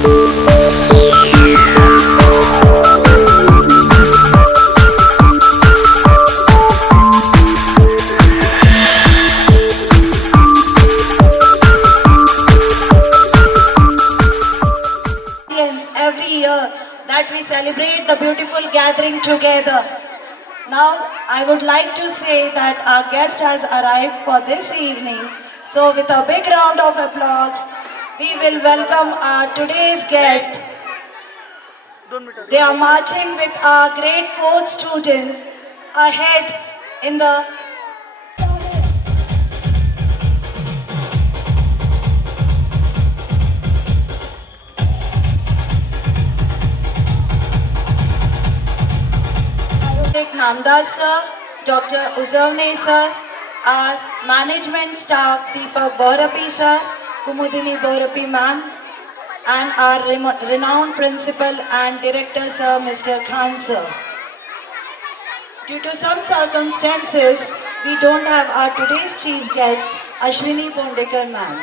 Every year that we celebrate the beautiful gathering together. Now, I would like to say that our guest has arrived for this evening. So, with a big round of applause, we will welcome our today's guest. They are marching with our grade 4 students ahead in the Namdas sir, Dr. Uzavne sir, our management staff Deepak Borapi sir, Kumudini Borapi ma'am, and our renowned principal and director sir, Mr. Khan sir. Due to some circumstances, we don't have our today's chief guest, Ashwini Pondekar ma'am.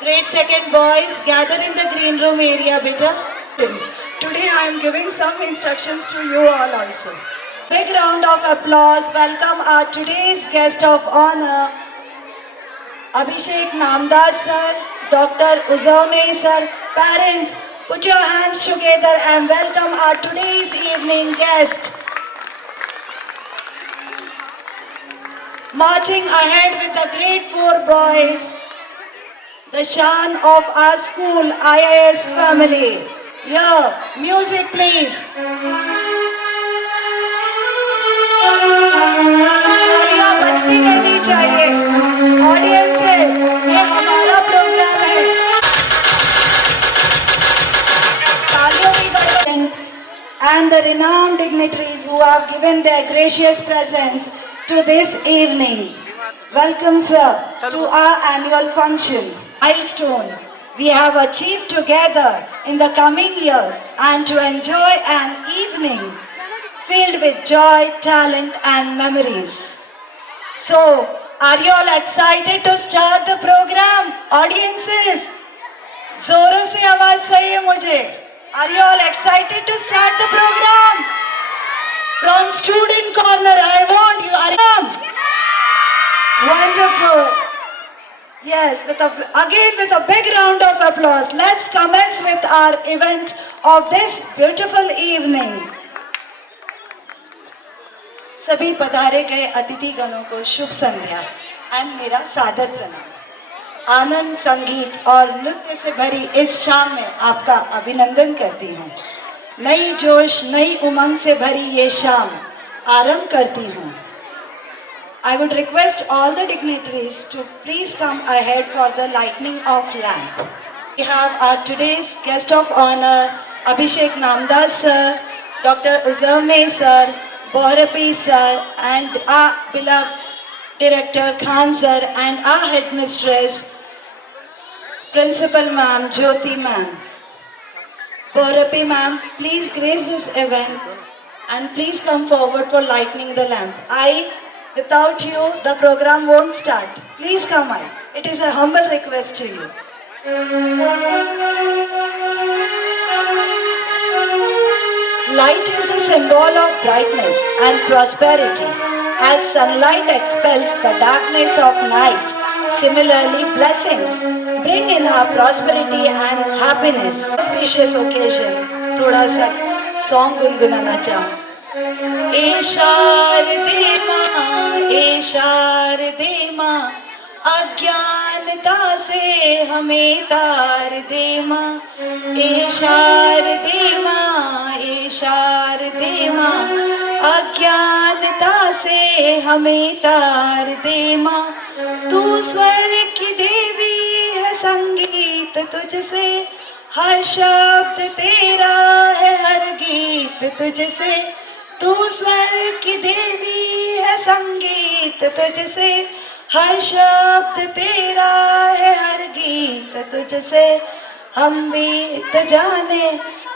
Grade 2nd boys, gather in the green room area, beta. Today I am giving some instructions to you all also. Big round of applause. Welcome our today's guest of honor, Abhishek Namdas sir, Dr. Uzavne sir. Parents, put your hands together and welcome our today's evening guest. Marching ahead with the grade 4 boys, the shan of our school IIS family. Here, music please. तालियां बजती रहनी चाहिए। Audiences, ये हमारा प्रोग्राम है। तालियों की गड़गड़ and the renowned dignitaries who have given their gracious presence to this evening. Welcome, sir, to our annual function. Milestone we have achieved together in the coming years, and to enjoy an evening filled with joy, talent and memories. So, are you all excited to start the program? Audiences, जोरों से आवाज चाहिए मुझे. Are you all excited to start the program? From student corner, I want you. Wonderful. Yes, again with a big round of applause. Let's commence with our event of this beautiful evening. सभी पधारे गए अतिथि गणों को शुभ संध्या एंड मेरा सादर प्रणाम। आनंद, संगीत और नृत्य से भरी इस शाम में आपका अभिनंदन करती हूँ। नई जोश, नई उमंग से भरी ये शाम आरंभ करती हूँ। I would request all the dignitaries to please come ahead for the lighting of lamp. We have our today's guest of honor, Abhishek Namdas sir, Dr. Uzavne sir, Borapi sir, and our beloved director Khan sir, and our headmistress, Principal ma'am, Jyoti ma'am. Borapi ma'am, please grace this event and please come forward for lighting the lamp. Without you, the program won't start. Please come on. It is a humble request to you. Light is the symbol of brightness and prosperity. As sunlight expels the darkness of night, similarly blessings bring in our prosperity and happiness. Auspicious occasion, थोड़ा सा song गुनगुनाना चाहूँ। ए शारदे माँ, अज्ञानता से हमें तार दे माँ। ए शारदे माँ, अज्ञानता से हमें तार दे माँ। तू स्वर की देवी है, संगीत तुझसे, हर शब्द तेरा है, हर गीत तुझसे। तू स्वर की देवी है, संगीत तुझसे, हर शब्द तेरा है, हर गीत तुझसे। हम भी तो जाने,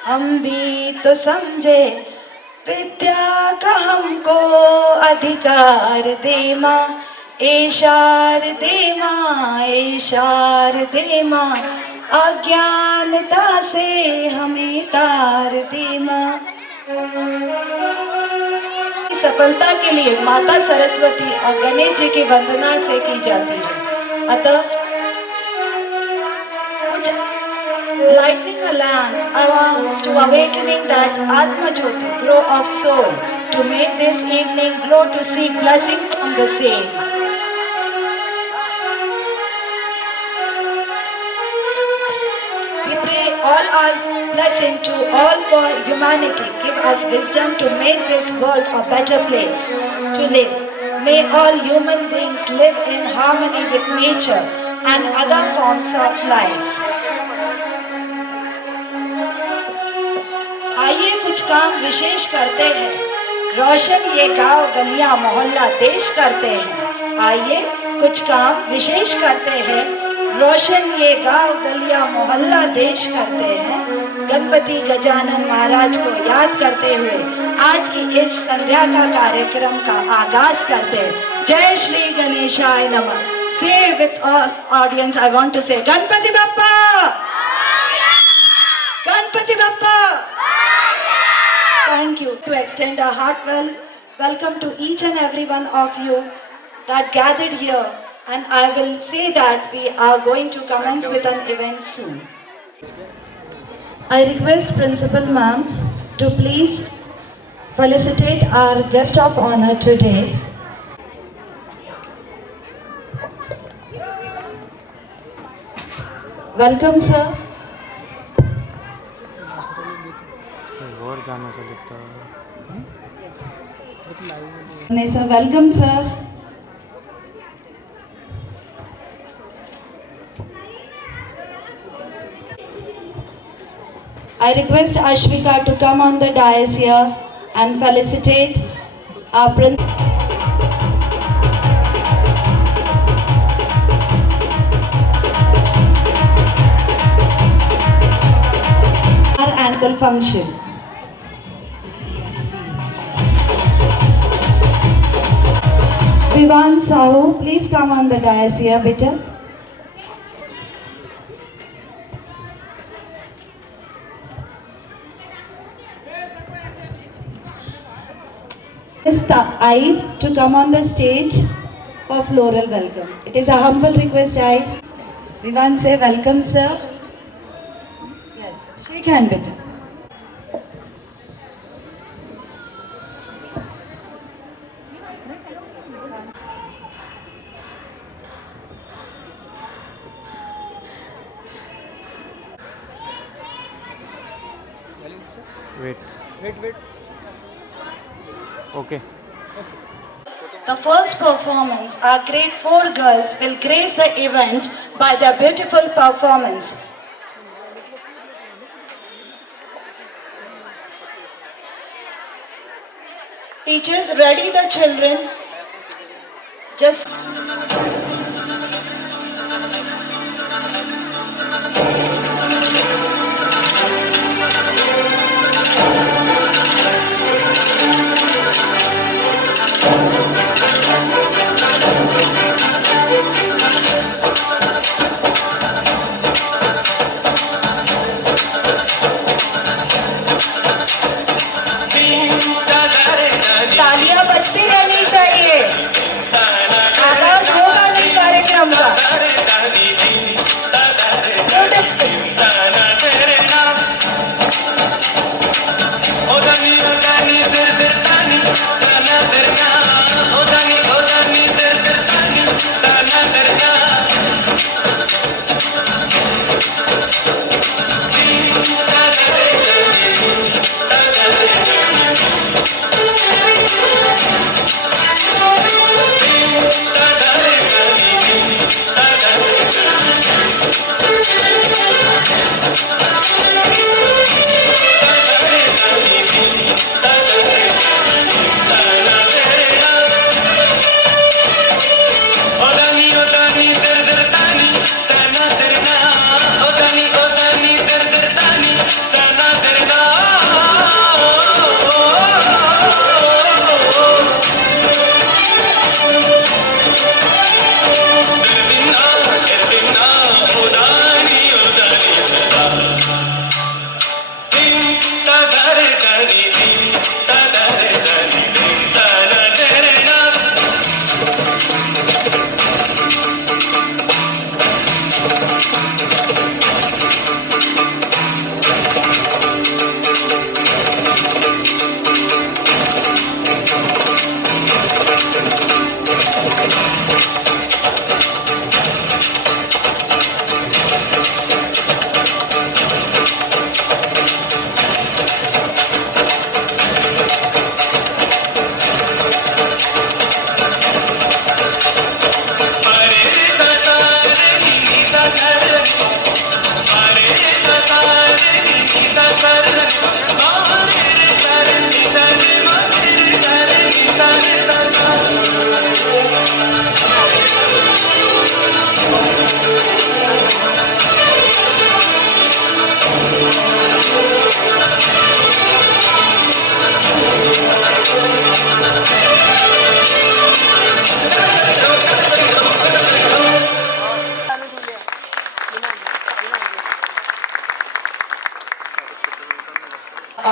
हम भी तो समझे, विद्या का हमको अधिकार दे माँ। ए शारदे माँ, अज्ञानता से तार दे माँ। सफलता के लिए माता सरस्वती और गणेश जी की वंदना से की जाती है। अतः कुछ lighting a lamp amounts to awakening that Atma Jyoti, glow of soul, to make this evening glow to seek blessing from the same. We pray all our blessing to all for humanity. Give us wisdom to make this world a better place to live. May all human beings live in harmony with nature and other forms of life. आइए कुछ काम विशेष करते हैं, रोशन ये गांव गलियां मोहल्ला देश करते हैं। आइए कुछ काम विशेष करते हैं, रोशन ये गांव गलियां मोहल्ला देश करते हैं। गणपति गजानन महाराज को याद करते हुए आज की इस संध्या का कार्यक्रम का आगाज करते हैं। जय श्री गणेशाय नमः। Say with audience I want to say Ganpati बप्पा, गणपति Bappa. Thank you to extend a heartfelt welcome to each and every one of you that gathered here, and I will say that we are going to commence with an event soon. I request Principal Ma'am to please felicitate our guest of honor today. Welcome, sir. और जाना से लगता है। नहीं sir, welcome sir. I request Ashvika to come on the dais here and felicitate our principal. Our annual function. Vivan Sahu, please come on the dais here, beta. Just I to come on the stage for floral welcome. It is a humble request. I, Vivan, say welcome, sir. Yes, shake hand, beta. Wait. Okay. The first performance, our grade 4 girls will grace the event by their beautiful performance. Teachers, ready the children. Just तालियां बजती रहनी चाहिए, आगाज होगा नहीं कार्यक्रम का।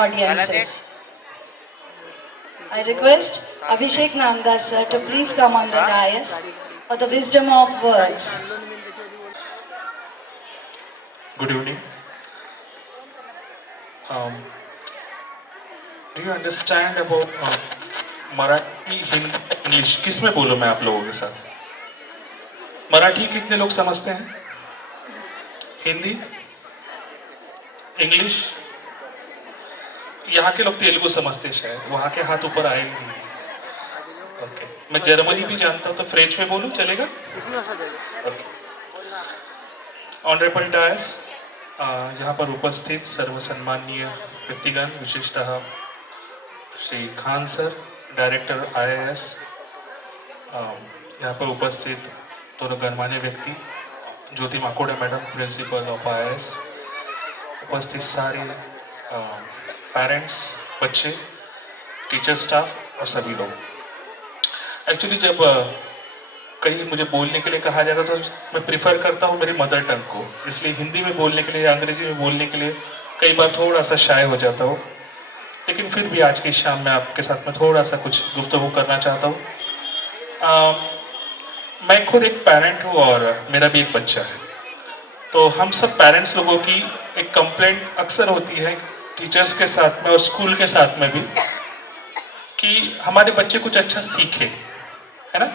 audiences. I request Abhishek Namdas sir to please come on the dais for the wisdom of words. Good evening. Do you understand about Marathi, Hindi, इंग्लिश? किस में बोलूँ मैं आप लोगों के साथ? मराठी कितने लोग समझते हैं? हिंदी, इंग्लिश? यहाँ के लोग तेलुगु समझते हैं शायद, वहाँ के हाथ ऊपर आए नहीं। ओके, मैं जर्मनी भी जानता हूँ, तो फ्रेंच में बोलूँ चलेगा? ओके। ऑनरेबल डायस, यहाँ पर उपस्थित सर्वसम्माननीय व्यक्तिगण, विशेषतः श्री खान सर, डायरेक्टर IAS, यहाँ पर उपस्थित दोनों गणमान्य व्यक्ति, ज्योति माकोड़ा मैडम, प्रिंसिपल ऑफ IAS, उपस्थित सारे पेरेंट्स, बच्चे, टीचर स्टाफ और सभी लोग। एक्चुअली जब कहीं मुझे बोलने के लिए कहा जाता तो मैं प्रिफर करता हूँ मेरी मदर टंग को, इसलिए हिंदी में बोलने के लिए या अंग्रेजी में बोलने के लिए कई बार थोड़ा सा शाय हो जाता हूँ, लेकिन फिर भी आज की शाम में आपके साथ में थोड़ा सा कुछ गुफ्तगू करना चाहता हूँ। मैं खुद एक पेरेंट हूँ और मेरा भी एक बच्चा है, तो हम सब पेरेंट्स लोगों की एक कंप्लेंट अक्सर होती है टीचर्स के साथ में और स्कूल के साथ में भी, की हमारे बच्चे कुछ अच्छा सीखे, है ना?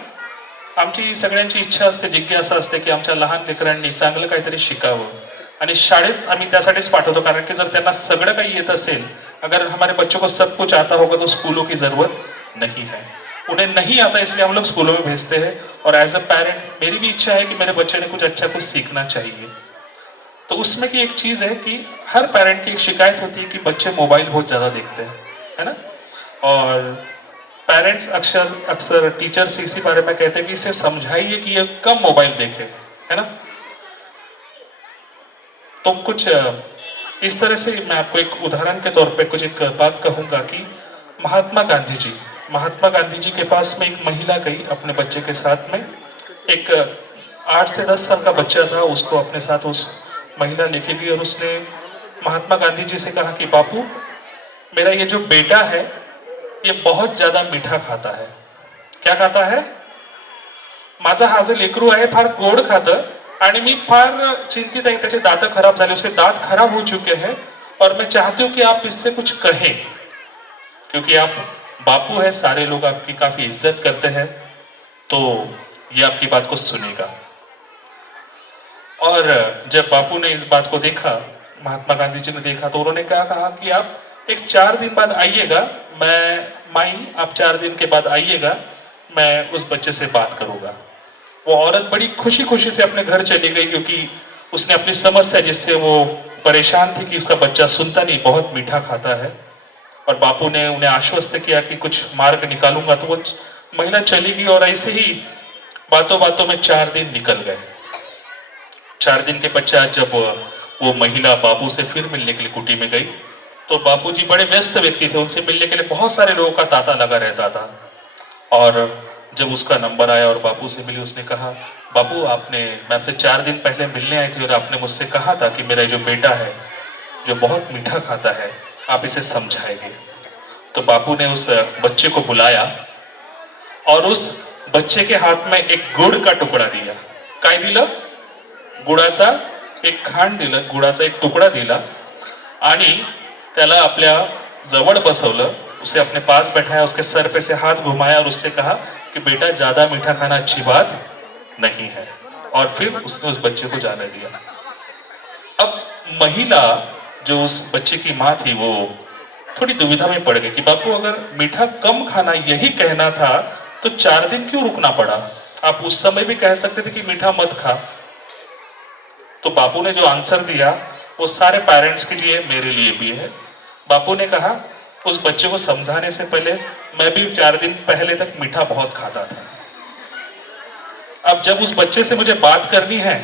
आमची सगळ्यांची इच्छा असते, जिज्ञासा असते की आमच्या लहान लेकरांनी चांगलं काहीतरी शिकावं आणि शाळेत आम्ही त्यासाठीच पाठवतो, कारण की जर त्यांना सगळं काही येत असेल, अगर हमारे बच्चों को सब कुछ आता होगा तो स्कूलों की ज़रूरत नहीं है। उन्हें नहीं आता इसलिए हम लोग स्कूलों में भेजते हैं, और एज अ पेरेंट मेरी भी इच्छा है कि मेरे बच्चे ने कुछ अच्छा कुछ सीखना चाहिए। तो उसमें की एक चीज़ है कि हर पेरेंट की एक शिकायत होती है कि बच्चे मोबाइल बहुत ज़्यादा देखते हैं, है ना? और पेरेंट्स अक्सर टीचर से इसी बारे में कहते हैं कि इसे समझाइए कि ये कम मोबाइल देखे, है ना? तो कुछ इस तरह से मैं आपको एक उदाहरण के तौर पे कुछ एक बात कहूँगा कि महात्मा गांधी जी के पास में एक महिला गई अपने बच्चे के साथ में, एक 8 से 10 साल का बच्चा था, उसको अपने साथ उस महिला लेके गई और उसने महात्मा गांधी जी से कहा कि बापू, मेरा ये जो बेटा है ये बहुत ज़्यादा मीठा खाता है। क्या खाता है? माझा हा जो लेकरू आहे फार गोड खातं आणि मी फार चिंतित आहे, त्याचे दांत खराब झाले, उसके दांत खराब हो चुके हैं और मैं चाहती हूँ कि आप इससे कुछ कहें, क्योंकि आप बापू है, सारे लोग आपकी काफी इज्जत करते हैं, तो ये आपकी बात को सुनेगा। और जब बापू ने इस बात को देखा, महात्मा गांधी जी ने देखा, तो उन्होंने क्या कहा कि आप एक 4 दिन बाद आइएगा, माई आप 4 दिन के बाद आइएगा, मैं उस बच्चे से बात करूंगा। वो औरत बड़ी खुशी खुशी से अपने घर चली गई, क्योंकि उसने अपनी समस्या जिससे वो परेशान थी कि उसका बच्चा सुनता नहीं, बहुत मीठा खाता है, और बापू ने उन्हें आश्वस्त किया कि कुछ मार्ग निकालूंगा। तो वो महिला चली गई और ऐसे ही बातों बातों में 4 दिन निकल गए। 4 दिन के पश्चात जब वो महिला बापू से फिर मिलने के लिए कुटी में गई, तो बापूजी बड़े व्यस्त व्यक्ति थे, उनसे मिलने के लिए बहुत सारे लोगों का तांता लगा रहता था। और जब उसका नंबर आया और बापू से मिली, उसने कहा, बापू मैं आपसे 4 दिन पहले मिलने आई थी और आपने मुझसे कहा था कि मेरा जो बेटा है जो बहुत मीठा खाता है, आप इसे समझाएंगे। तो बापू ने उस बच्चे को बुलाया और उस बच्चे के हाथ में एक गुड़ का टुकड़ा दिया। काय दिलं? गुड़ाचा एक खांड दिलं, गुड़ाचा एक तुकडा दिला आणि त्याला आपल्या जवळ बसवलं, उसे अपने पास बैठाया, उसके सर पे से हाथ घुमाया और उससे कहा कि बेटा, ज्यादा मीठा खाना अच्छी बात नहीं है, और फिर उसने उस बच्चे को जाने दिया। अब महिला जो उस बच्चे की माँ थी वो थोड़ी दुविधा में पड़ गई कि बापू, अगर मीठा कम खाना यही कहना था तो 4 दिन क्यों रुकना पड़ा? आप उस समय भी कह सकते थे कि मीठा मत खा। तो बापू ने जो आंसर दिया वो सारे पेरेंट्स के लिए, मेरे लिए भी है। बापू ने कहा, उस बच्चे को समझाने से पहले मैं भी 4 दिन पहले तक मीठा बहुत खाता था। अब जब उस बच्चे से मुझे बात करनी है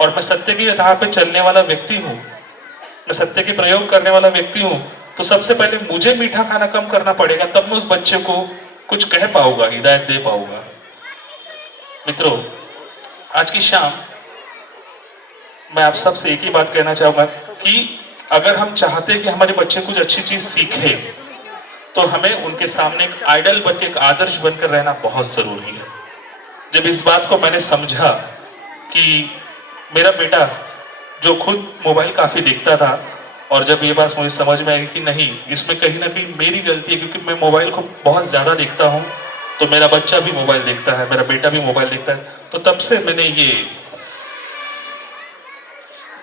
और मैं सत्य की राह पे चलने वाला व्यक्ति हूँ, मैं सत्य के प्रयोग करने वाला व्यक्ति हूँ, तो सबसे पहले मुझे मीठा खाना कम करना पड़ेगा, तब मैं उस बच्चे को कुछ कह पाऊंगा, हिदायत दे पाऊंगा। मित्रों, आज की शाम मैं आप सबसे एक ही बात कहना चाहूंगा कि अगर हम चाहते कि हमारे बच्चे कुछ अच्छी चीज सीखे तो हमें उनके सामने एक आइडल बन के, एक आदर्श बनकर रहना बहुत जरूरी है। जब इस बात को मैंने समझा कि मेरा बेटा जो खुद मोबाइल काफी देखता था, और जब ये बात मुझे समझ में आई कि नहीं, इसमें कहीं ना कहीं मेरी गलती है, क्योंकि मैं मोबाइल को बहुत ज्यादा देखता हूँ, तो मेरा बच्चा भी मोबाइल देखता है, मेरा बेटा भी मोबाइल देखता है, तो तब से मैंने ये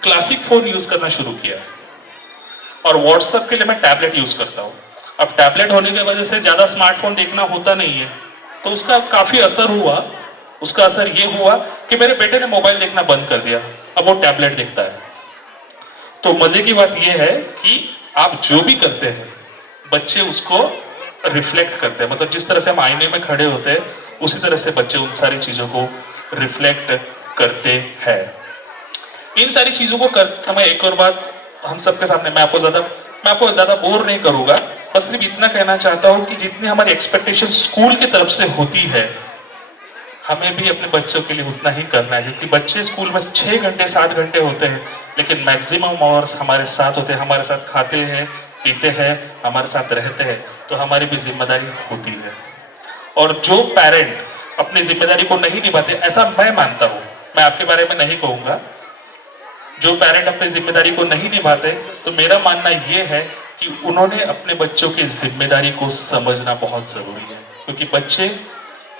क्लासिक फोन यूज करना शुरू किया। और व्हाट्सएप के लिए मैं टैबलेट यूज करता हूँ। अब टैबलेट होने की वजह से ज्यादा स्मार्टफोन देखना होता नहीं है, तो उसका काफी असर हुआ। उसका असर ये हुआ कि मेरे बेटे ने मोबाइल देखना बंद कर दिया, अब वो टैबलेट देखता है। तो मजे की बात यह है कि आप जो भी करते हैं बच्चे उसको रिफ्लेक्ट करते हैं, मतलब जिस तरह से हम आईने में खड़े होते हैं उसी तरह से बच्चे उन सारी चीजों को रिफ्लेक्ट करते हैं। इन सारी चीजों को करते समय एक और बात हम सबके सामने, मैं आपको ज्यादा बोर नहीं करूंगा, बस सिर्फ इतना कहना चाहता हूं कि जितनी हमारी एक्सपेक्टेशन स्कूल की तरफ से होती है, हमें भी अपने बच्चों के लिए उतना ही करना है। क्योंकि बच्चे स्कूल में 6 घंटे 7 घंटे होते हैं, लेकिन मैक्सिमम आवर्स हमारे साथ होते हैं, हमारे साथ खाते हैं, पीते हैं, हमारे साथ रहते हैं, तो हमारी भी जिम्मेदारी होती है। और जो पेरेंट अपनी जिम्मेदारी को नहीं निभाते, ऐसा मैं मानता हूं, मैं आपके बारे में नहीं कहूंगा, जो पेरेंट अपनी जिम्मेदारी को नहीं निभाते, तो मेरा मानना यह है कि उन्होंने अपने बच्चों की जिम्मेदारी को समझना बहुत जरूरी है। क्योंकि बच्चे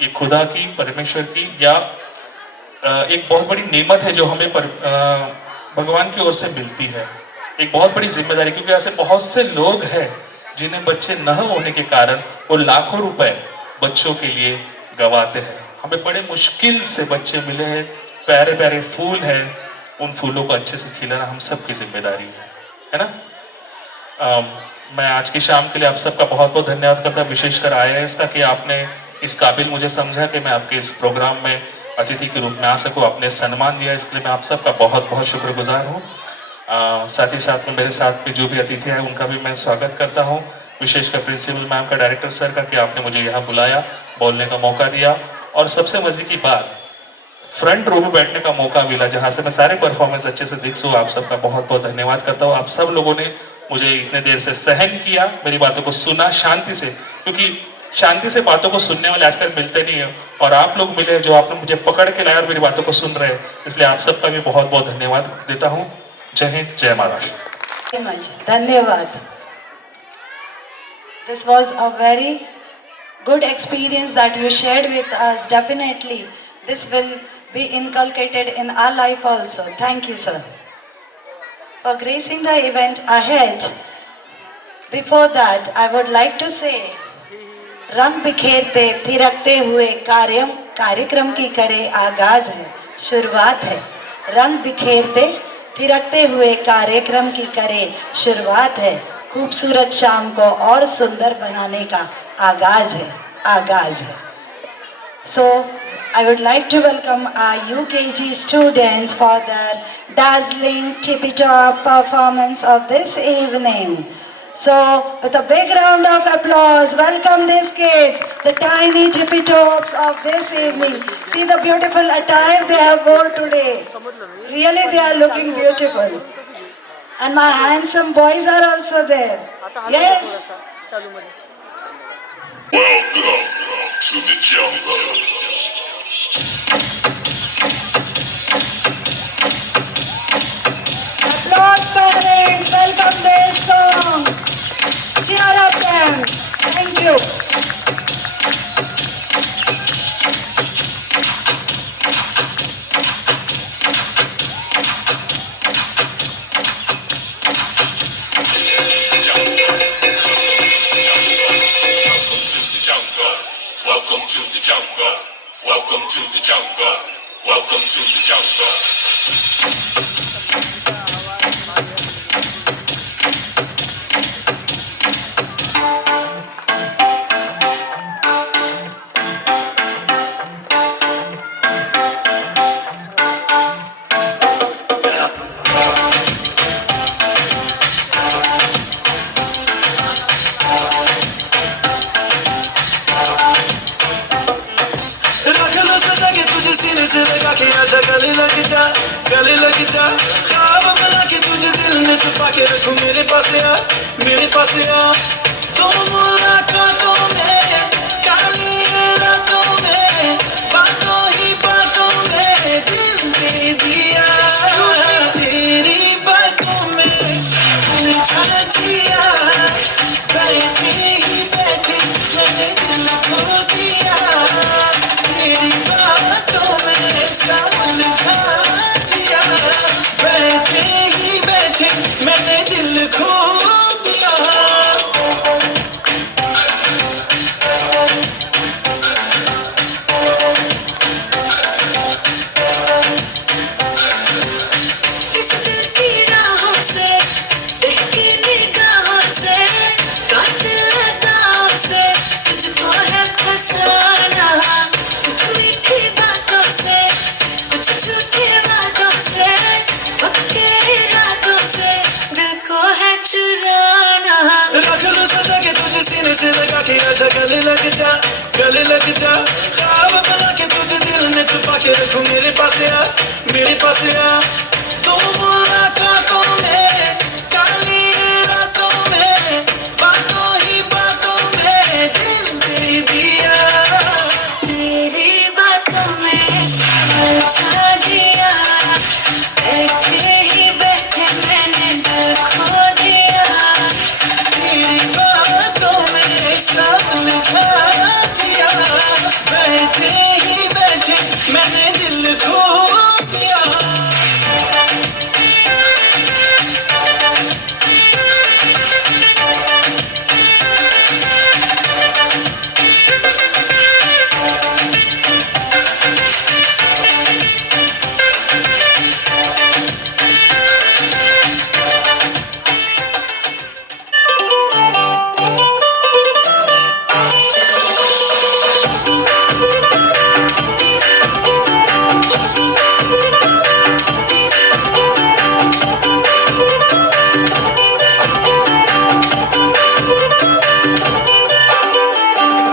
ये खुदा की, परमेश्वर की, या एक बहुत बड़ी नेमत है जो हमें भगवान की ओर से मिलती है, एक बहुत बड़ी जिम्मेदारी। क्योंकि ऐसे बहुत से लोग हैं जिन्हें बच्चे न होने के कारण वो लाखों रुपए बच्चों के लिए गवाते हैं। हमें बड़े मुश्किल से बच्चे मिले हैं, प्यारे प्यारे फूल हैं, उन फूलों को अच्छे से खिलाना हम सबकी जिम्मेदारी है ना। मैं आज की शाम के लिए आप सबका बहुत बहुत धन्यवाद करता हूँ, विशेषकर IAS का, कि आपने इस काबिल मुझे समझा कि मैं आपके इस प्रोग्राम में अतिथि के रूप में आ सकूँ, आपने सम्मान दिया, इसके लिए मैं आप सबका बहुत बहुत शुक्रगुजार हूँ। साथ ही साथ में मेरे साथ में जो भी अतिथि है उनका भी मैं स्वागत करता हूँ, विशेषकर प्रिंसिपल मैम का, डायरेक्टर सर का, कि आपने मुझे यहाँ बुलाया, बोलने का मौका दिया, और सबसे मजे की बात, फ्रंट रो में बैठने का मौका मिला, जहाँ से मैं सारे परफॉर्मेंस अच्छे से देख सकूँ। आप सबका बहुत बहुत धन्यवाद करता हूँ। आप सब लोगों ने मुझे इतने देर से सहन किया, मेरी बातों को सुना शांति से, क्योंकि शांति से बातों को सुनने वाले आजकल मिलते नहीं है, और आप लोग मिले जो आपने मुझे पकड़ के लाया और मेरी बातों को सुन रहे हैं, इसलिए आप सबका भी बहुत बहुत धन्यवाद देता हूँ। जय हिंद, जय महाराष्ट्र। धन्यवाद। This was a very good experience that you shared with us. Definitely, this will be inculcated in our life also. Thank you, sir, for gracing the event ahead. Before that, I would like to say, रंग बिखेरते थिरकते हुए कार्यक्रम की करे आगाज है, शुरुआत है। रंग बिखेरते थिरकते हुए कार्यक्रम की करे शुरुआत है, खूबसूरत शाम को और सुंदर बनाने का आगाज है। So I would like to welcome our UKG students for their dazzling tippy-top performance of this evening. So with a big round of applause, welcome these kids, the tiny tippy-tops of this evening. See the beautiful attire they have worn today. Really, they are looking beautiful. And my handsome boys are also there. Yes. Welcome to the jungle. Applause, parents. Welcome this song. Cheer up them. Thank you. Welcome to the jungle. Welcome to the jungle. Welcome to the jungle. रख लो सजा के तुझे सीने से लगा के आजा गले लग जा, गले गले लग जा, ख्वाब बना के तुझे दिल में छुपा के रखूं, मेरे पास आ, मेरे पास आ। तुम मुलाकातों में, काली रातों में, बातों ही बातों में दिल दे दिया, तेरी बातों में उलझा जिया, बैठे ही बैठे मैंने दिल खो दिया, तेरी बातों में उलझा जिया, बैठे ही बैठे मैंने दिल खो दिया। इस दिल की राहों से, बहकी निगाहों से, कातिल अदाओं से तुझको है फसाना, कुछ मीठी बातों से, कुछ झूठी बातों से, पक्के इरादों से दिल को है चुराना। रख लूं सदा के तुझे सीने से लगा के, आजा गले लग जा, गले लग जा, ख्वाब बना के तुझे दिल में छुपा के रखूं, मेरे पास आ, मेरे पास आ। तुम मुलाकातों में, काली रातों में, बातों ही बातों में दिल दे दिया, तेरी बातों में उलझा जिया, बैठे ही बैठे मैंने दिल खो दिया, तेरी बातों में सब उलझा जिया, बैठे ही बैठे मैंने दिल खो दिया।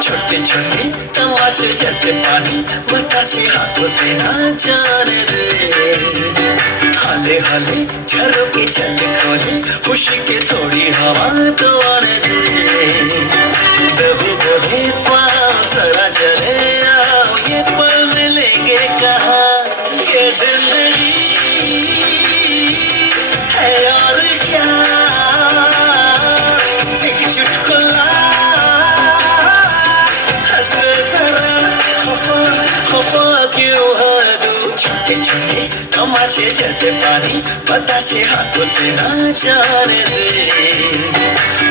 छोटे छोटे तमाशे जैसे पानी बताशे हाथों से ना जाने दे, हाले हाले झरोके चल खोले खुशी के थोड़ी हवा तो आने दे, दबे दबे पाँव जरा चले आओ, ये पल मिलेंगे कहाँ, ये जिंदगी है और क्या, एक चुटकुला हंसते जरा, खफा खफा क्यों है तू, छोटे छोटे तमाशे जैसे पानी बताशे हाथों से ना जाने दे,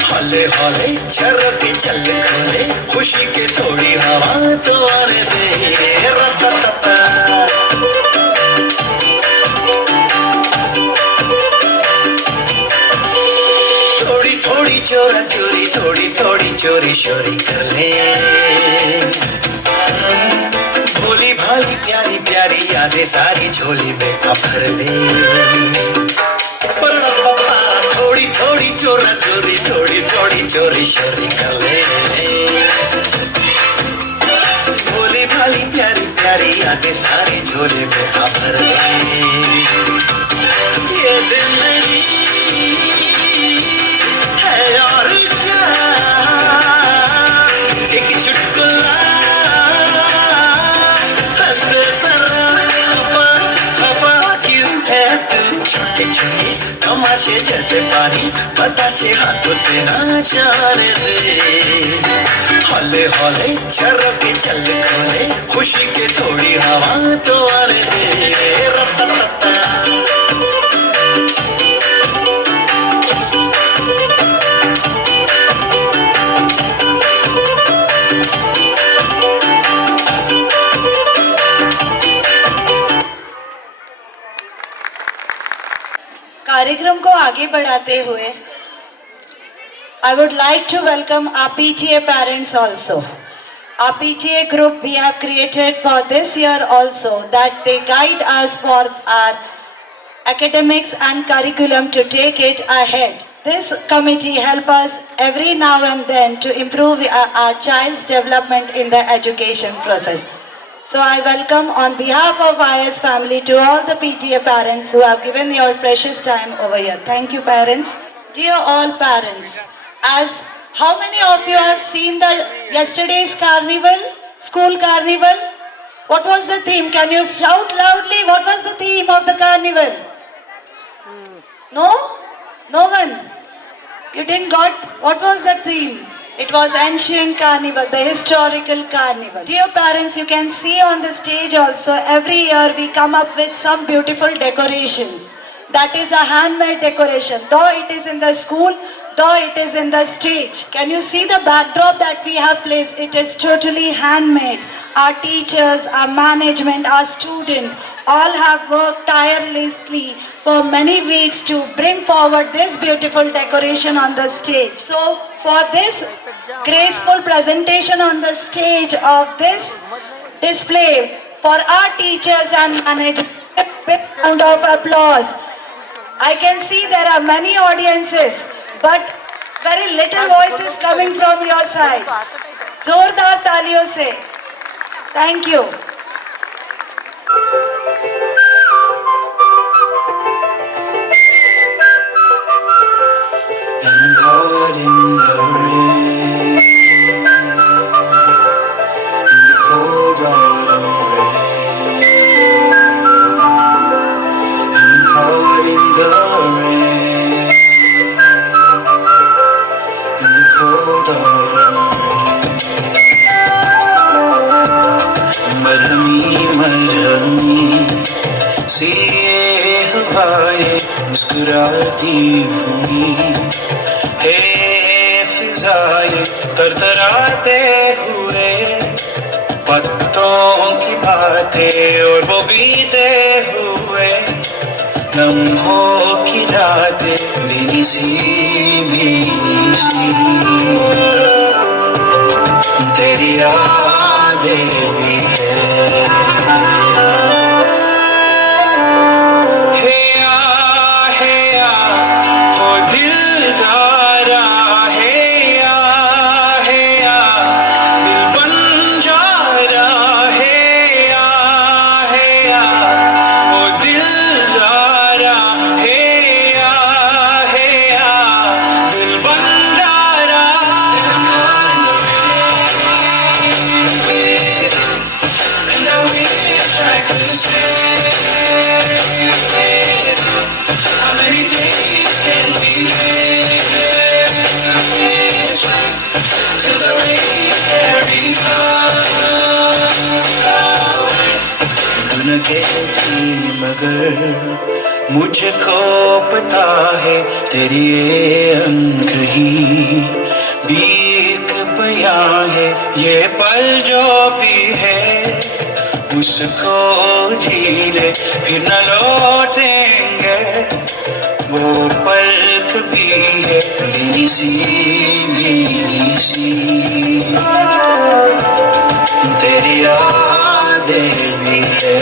हौले हौले झरोके चल खोले खुशी के थोड़ी हवा तो आने दे, रता थोड़ी थोड़ी चोरा चोरी, थोड़ी थोड़ी चोरी शोरी कर ले, भोली भाली प्यारी प्यारी यादें सारी झोली में भर ले, पप्पा थोड़ी थोड़ी चोरा चोरी, थोड़ी थोड़ी चोरी शोरी कर ले, भोली भाली प्यारी प्यारी यादें सारी झोली में भर ले, ये जिंदगी है और क्या, एक चुटकुला हंसते जरा, खफा खफा क्यों है तू, छोटे छोटे तमाशे जैसे पानी बताशे हाथों से ना जाने दे, हौले हौले झरोके चल खोले खुशी के थोड़ी हवा तो आने दे, रता कार्यक्रम को आगे बढ़ाते हुए I would like to welcome our PTA parents also. Our PTA group we have created for this year also, that they guide us for our academics and curriculum to take it ahead. This committee help us every now and then to improve our child's development in the education process. So I welcome on behalf of IS family to all the PTA parents who have given your precious time over here. Thank you, parents. Dear all parents, as how many of you have seen the yesterday's carnival, school carnival? What was the theme? Can you shout loudly? What was the theme of the carnival? No? No one? You didn't got? What was the theme? It was ancient carnival, the historical carnival. Dear parents, you can see on the stage also, every year we come up with some beautiful decorations. That is the handmade decoration. Though it is in the school, though it is in the stage. Can you see the backdrop that we have placed? It is totally handmade. Our teachers, our management, our students all have worked tirelessly for many weeks to bring forward this beautiful decoration on the stage. So for this graceful presentation on the stage of this display, for our teachers and management, a big round of applause. I can see there are many audiences, but very little voices coming from your side. जोरदार तालियों से. Thank you. And caught in the rain, in the cold autumn rain, and caught in the rain, in the cold autumn rain. मरहमी सी ये हवाएं मुस्कुराती हुई, हे फिजाएं तरतराते हुए, पत्तों की बातें और वो बीते हुए लम्हों की रातें भीनी सी तेरी यादें भी मगर मुझको पता है तेरी ये अंक ही भी एक बयां है, ये पल जो भी है उसको जी ले, फिर न लौटेंगे वो पल कभी है मेरी सी तेरी यादें भी है।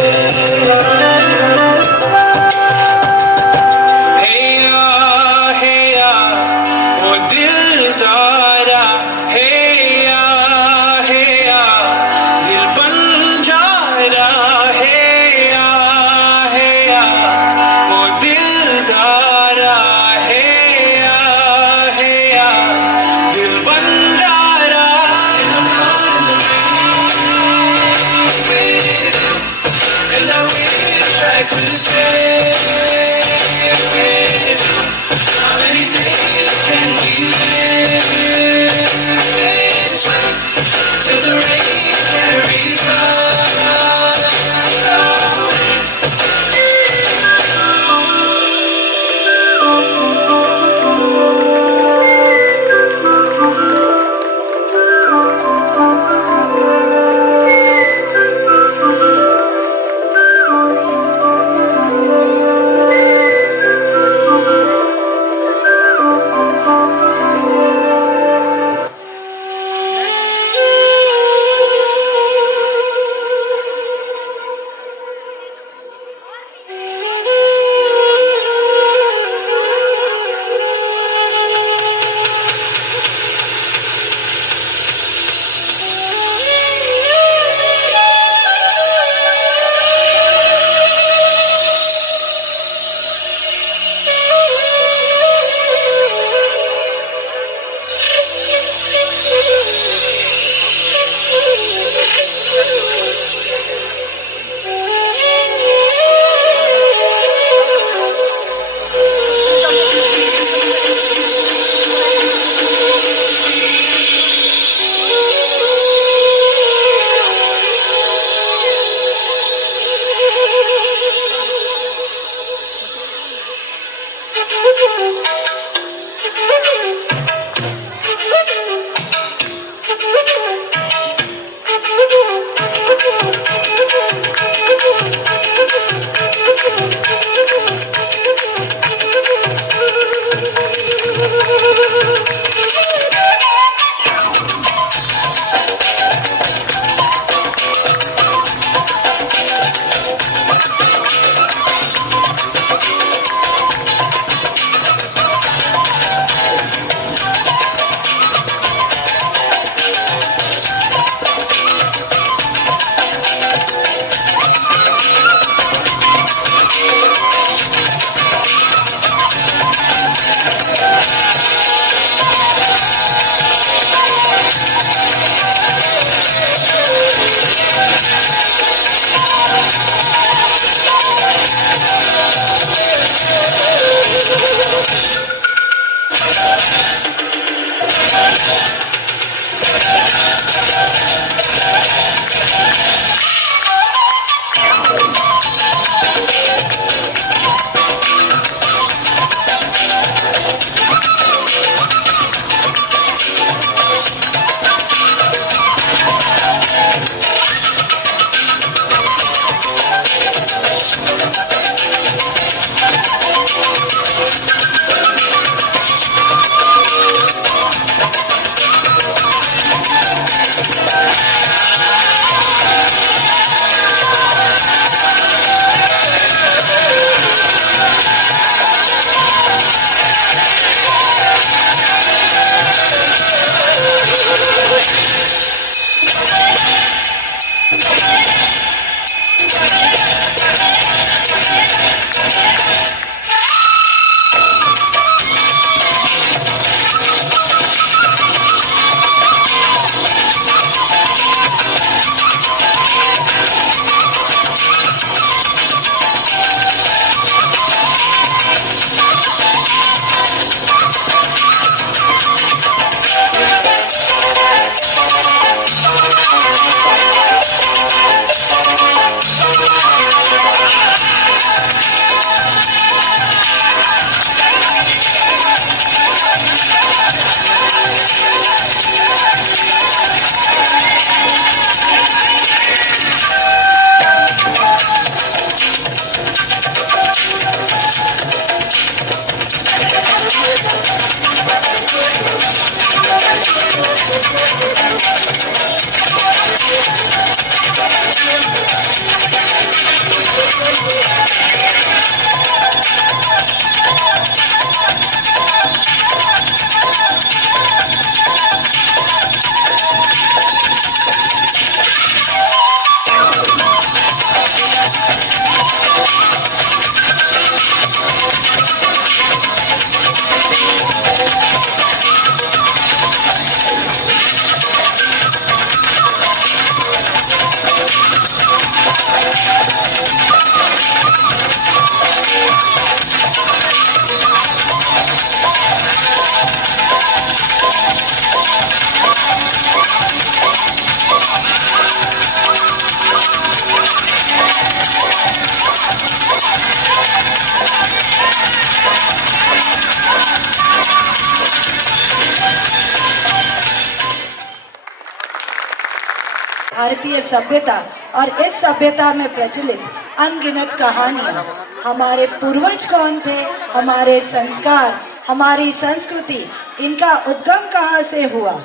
भारतीय सभ्यता और इस सभ्यता में प्रचलित अनगिनत कहानियाँ, हमारे पूर्वज कौन थे, हमारे संस्कार, हमारी संस्कृति, इनका उद्गम कहाँ से हुआ,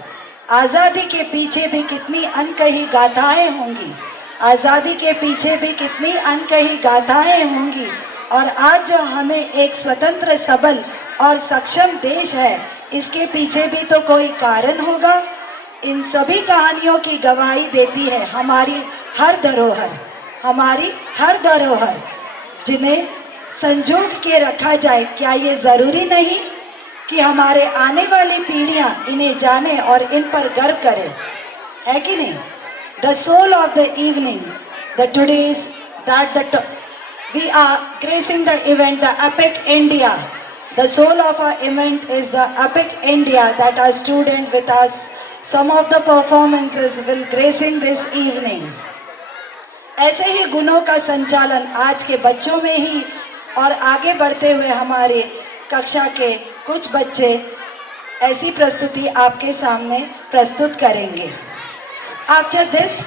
आज़ादी के पीछे भी कितनी अनकही गाथाएं होंगी, आज़ादी के पीछे भी कितनी अनकही गाथाएं होंगी। और आज जो हमें एक स्वतंत्र, सबल और सक्षम देश है, इसके पीछे भी तो कोई कारण होगा। इन सभी कहानियों की गवाही देती है हमारी हर धरोहर, हमारी हर धरोहर, जिन्हें संजो के रखा जाए। क्या ये ज़रूरी नहीं कि हमारे आने वाली पीढ़ियां इन्हें जाने और इन पर गर्व करें, है कि नहीं? The soul of the evening, the today's that we are gracing the event, the Epic India. The soul of our event is the Epic India that our student with us. Some of the performances will gracing this evening. ऐसे ही गुणों का संचालन आज के बच्चों में ही और आगे बढ़ते हुए हमारे कक्षा के कुछ बच्चे ऐसी प्रस्तुति आपके सामने प्रस्तुत करेंगे। After this,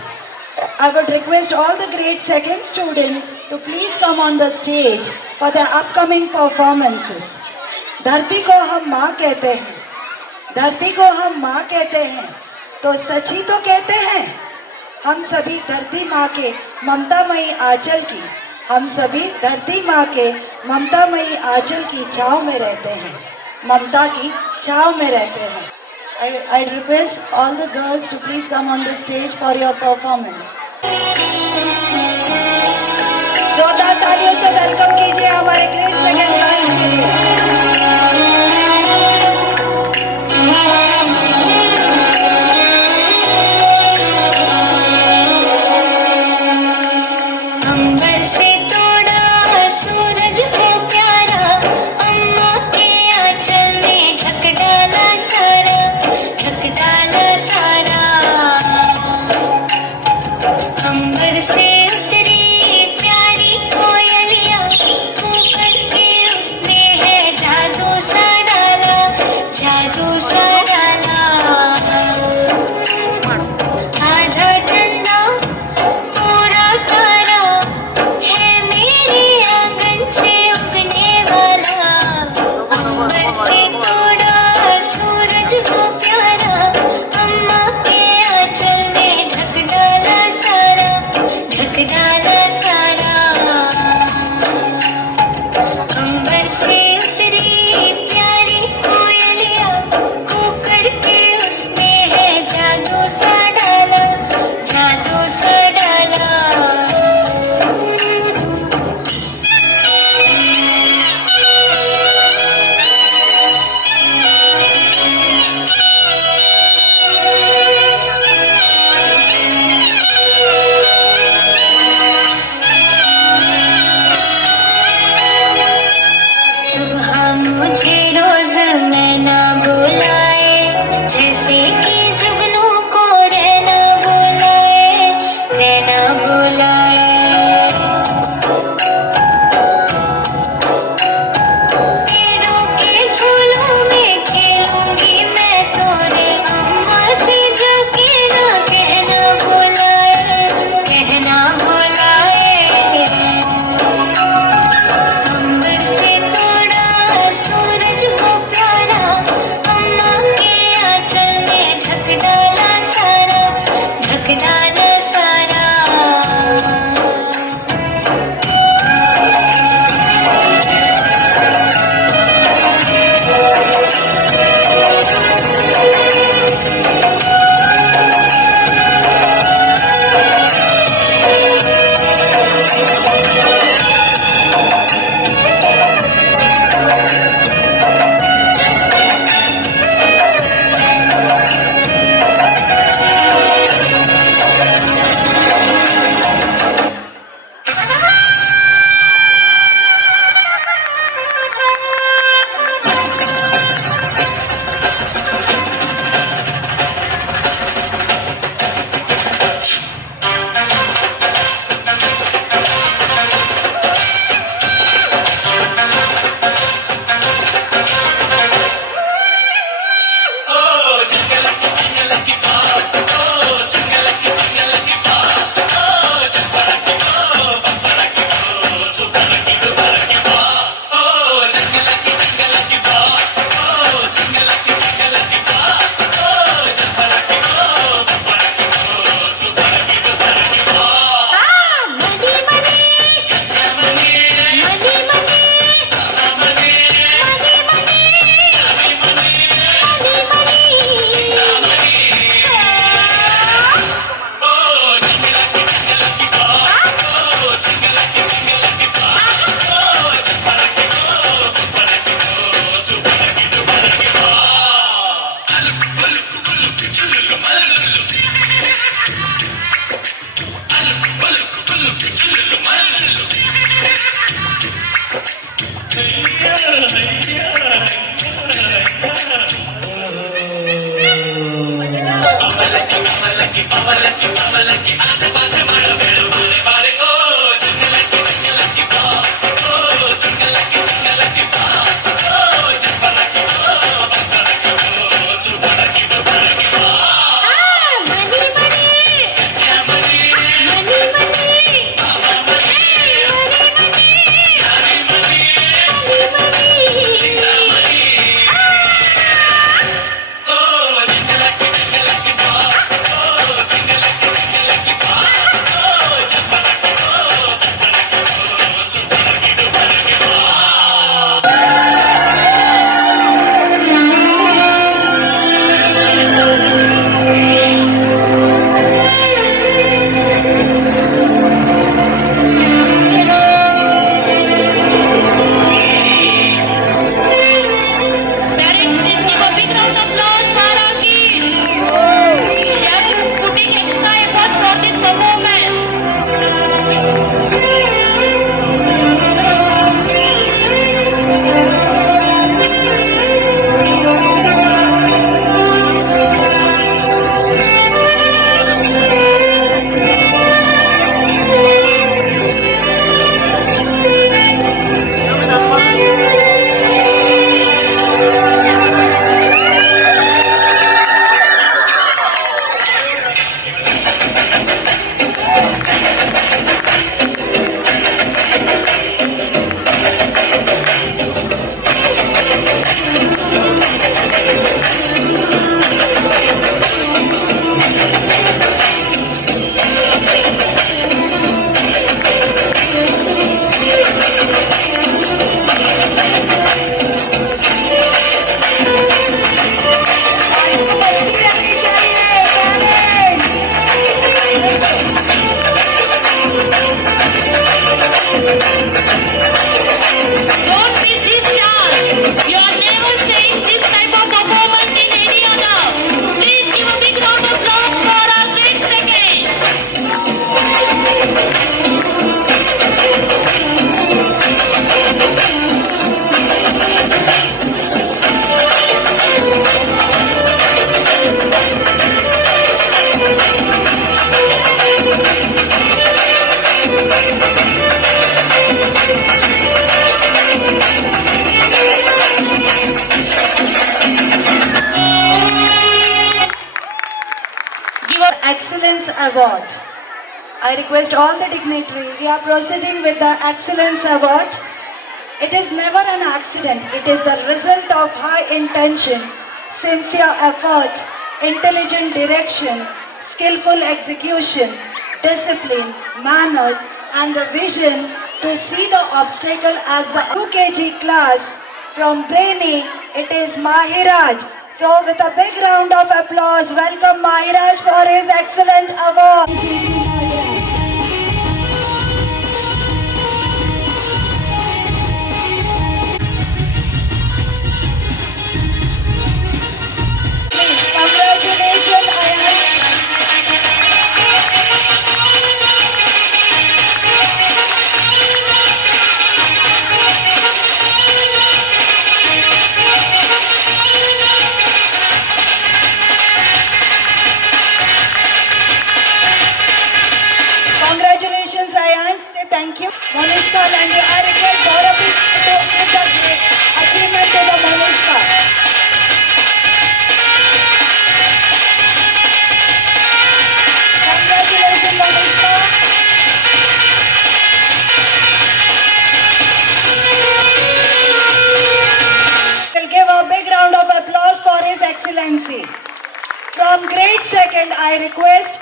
I would request all the grade second student to please come on the stage for the upcoming performances. धरती को हम माँ कहते हैं, धरती को हम माँ कहते हैं, तो सच ही तो कहते हैं। हम सभी धरती माँ के ममतामयी आंचल की, हम सभी धरती माँ के ममतामयी आंचल की छाँव में रहते हैं, ममता की छाँव में रहते हैं। I request all the girls to please come on the stage for your performance. जोरदार तालियों से वेलकम कीजिए हमारे ग्रेड सेकंड गर्ल्स के लिए। अंबर से तोड़ा सूरज को प्यारा, अम्मा के आंचल में ढक डाला। Excellence Award. I request all the dignitaries, we are proceeding with the Excellence Award. It is never an accident. It is the result of high intention, sincere effort, intelligent direction, skillful execution, discipline, manners, and the vision to see the obstacle as the UKG class from Brainy. It is Mahiraj. So with a big round of applause, welcome Mahiraj for his excellent award. Congratulations, Ayash. Congratulations, Ayash. Say thank you. Monishka Lande, I request Gaurav to give the achievement to the Monishka. Excellency. From grade 2nd, I request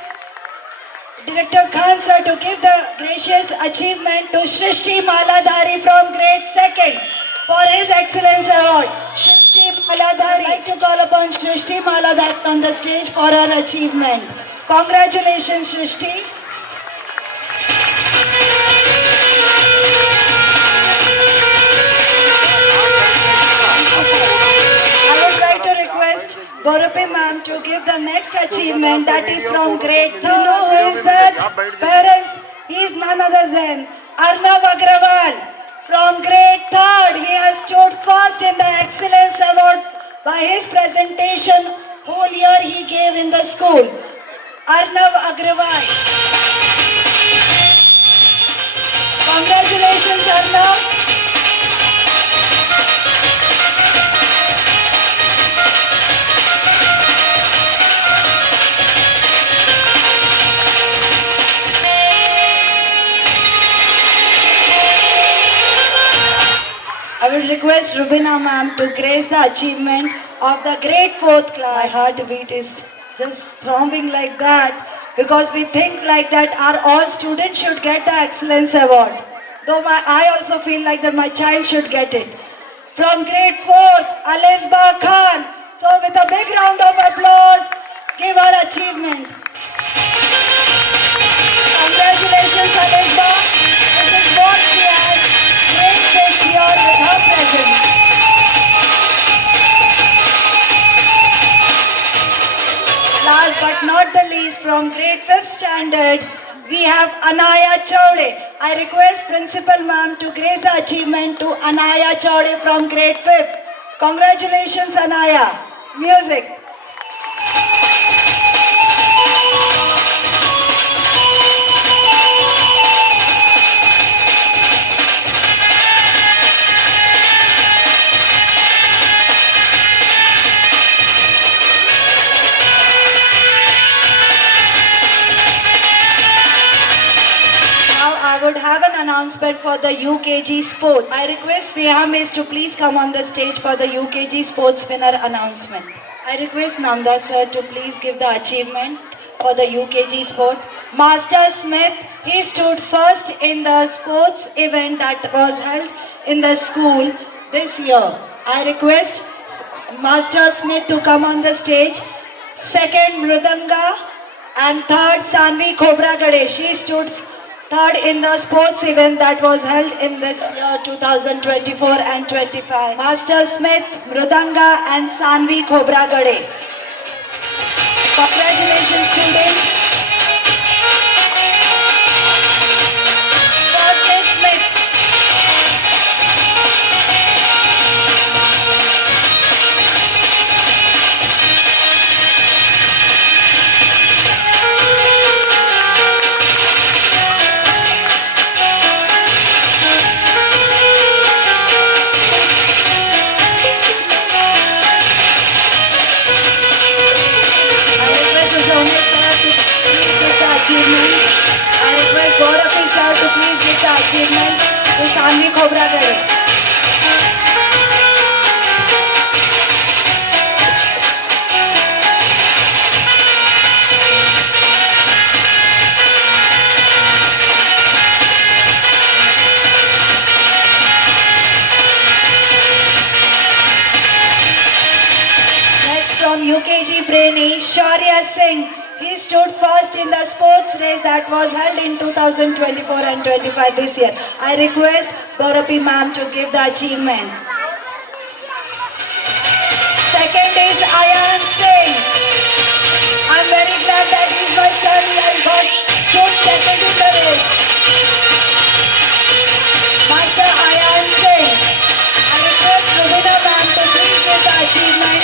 Director Khan sir to give the gracious achievement to Shrishti Maladhari from grade 2nd for his excellence award. Shrishti Maladhari. I'd like to call upon Shrishti Maladhari on the stage for her achievement. Congratulations, Shrishti. I would like to request Borapi ma'am to give the next achievement, that is from grade 3. You know who is that? Parents, he is none other than Arnav Agrawal. From grade 3rd, he has stood first in the Excellence Award by his presentation whole year he gave in the school. Arnav Agrawal. Congratulations, Arnav. I will request Rubina ma'am to grace the achievement of the grade 4th class. My heartbeat is just throbbing like that because we think like that all students should get the excellence award. Though I also feel like that my child should get it. From grade 4th, Alisba Khan. So with a big round of applause, give her achievement. Congratulations, Alisba. This is what she has graced this year with her presence. Last but not the least, from grade 5th standard, we have Anaya Chaude. I request Principal Ma'am to grace the achievement to Anaya Chaude from grade 5th. Congratulations, Anaya. Music. I would have an announcement for the UKG sports. I request Neha Miss to please come on the stage for the UKG sports winner announcement. I request Nanda sir to please give the achievement for the UKG sport. Master Smith, he stood first in the sports event that was held in the school this year. I request Master Smith to come on the stage. Second, Mridanga, and third, Sanvi Khobragade. She stood third in the sports event that was held in this year 2024 and 25. Master Smith, Mridanga and Sanvi Khobragade. Congratulations, students. First is Smith. I request Gaurav sir to please give the achievement to Sanvi Khobragade. Next from UKG Brainy, Shaurya Singh. He stood first in the sports race that was held in 2024 and 25 this year. I request Borapi ma'am to give the achievement. Second is Ayan Singh. I'm very glad that he's my son. He has stood second in the race. Master Ayan Singh. I request Rubina ma'am to please give the achievement.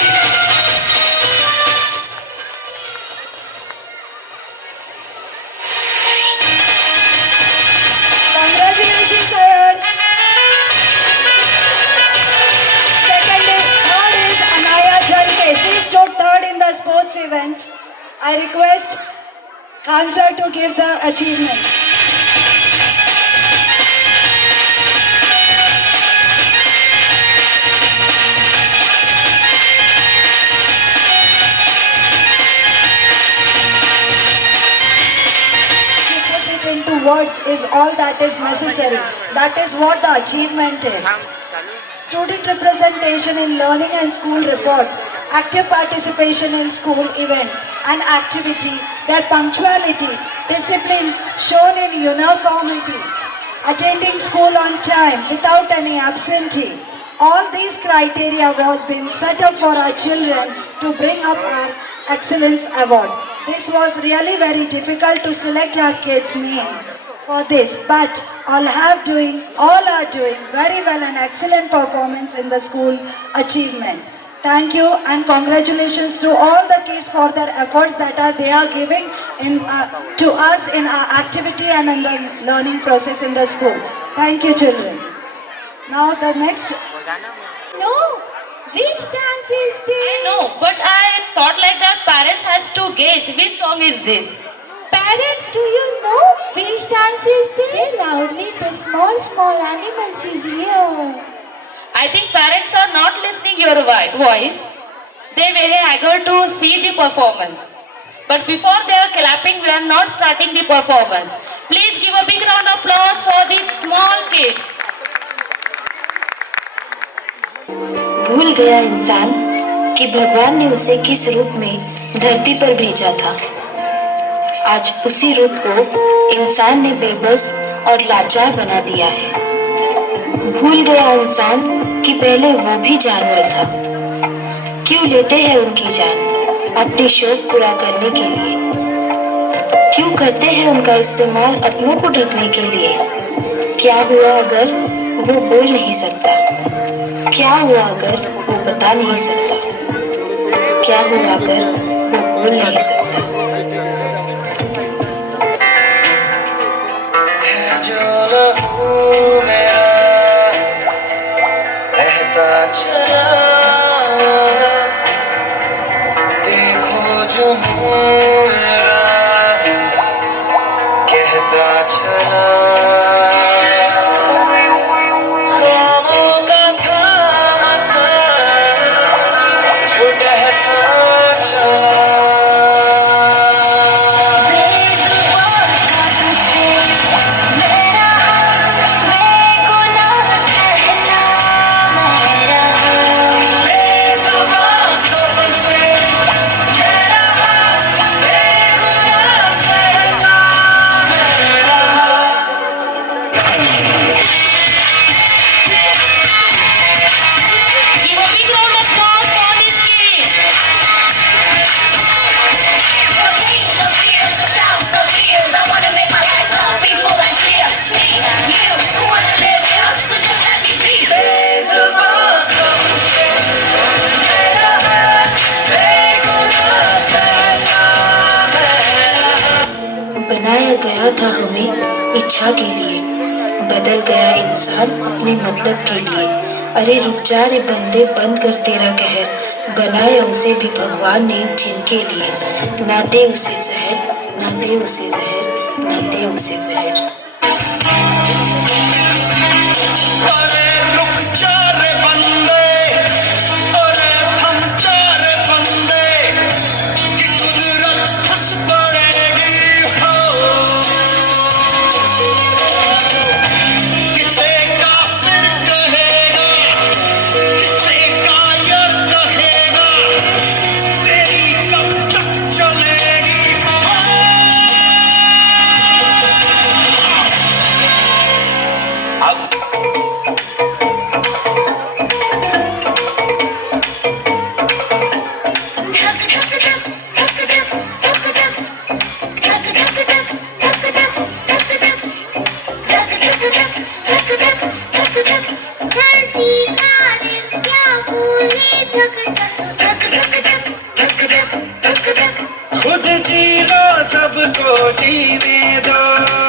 Congratulations, Ayansh. Third is Anaya Jalke. She stood third in the sports event. I request Khan sir to give the achievement. words is all that is necessary. That is what the achievement is. Student representation in learning and school report, active participation in school event and activity, their punctuality, discipline shown in uniformity, attending school on time without any absentee. All these criteria was been set up for our children to bring up our excellence award. This was really very difficult to select our kids' name for this, but all are doing very well and excellent performance in the school achievement. Thank you and congratulations to all the kids for their efforts that they are giving to us in our activity and in the learning process in the school. Thank you, children. Now the next. No, which dance is this? I know, but I thought like that parents has to guess which song is this. Parents, do you know which dance is this? Say loudly, the small animals is here. I think parents are not listening your voice. They very eager to see the performance. But before they are clapping, we are not starting the performance. Please give a big round of applause for these small kids. भूल गया इंसान कि भगवान ने उसे किस रूप में धरती पर भेजा था। आज उसी रूप को इंसान ने बेबस और लाचार बना दिया है। भूल गया इंसान कि पहले वो भी जानवर था। क्यों लेते हैं उनकी जान अपनी शौक पूरा करने के लिए? क्यों करते हैं उनका इस्तेमाल अपनों को ढकने के लिए? क्या हुआ अगर वो बोल नहीं सकता? क्या हुआ अगर वो बता नहीं सकता? क्या हुआ अगर वो बोल नहीं सकता? है जो लहू मेरा बहता चला, देखो जुनून मेरा कहता चला। बनाया गया था हमें इच्छा के लिए, बदल गया इंसान अपने मतलब के लिए। अरे रुक जा रे बंदे, बंद कर तेरा कहर, बनाया उसे भी भगवान ने जिनके लिए। ना दे उसे जहर, ना दे उसे जहर, ना दे उसे जहर। अरे रुक जा रे बंदे, अरे थम जा रे बंदे, कि कुदरत फंस पड़ेगी हो। किसे काफिर कहेगा, किसे कायर कहेगा, तेरी कब तक चलेगी हो। अब खुद जी लो, सबको जीने दो।